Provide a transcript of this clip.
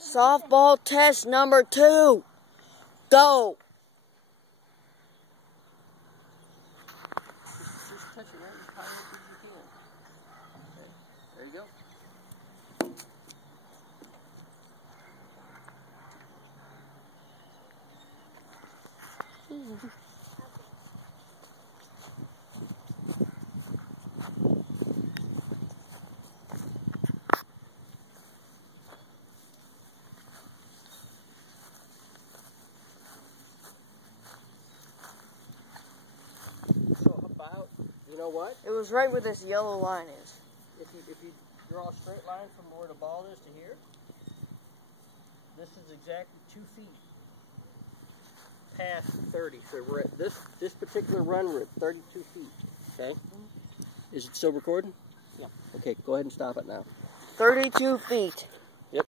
Softball test number 2. Go. Just touch it right as high up as you can. Okay, there you go. So about, you know what? It was right where this yellow line is. If you draw a straight line from where the ball is to here, this is exactly 2 feet past 30. So we're at this particular run, we're at 32 feet. Okay? Is it still recording? Yeah. Okay, go ahead and stop it now. 32 feet.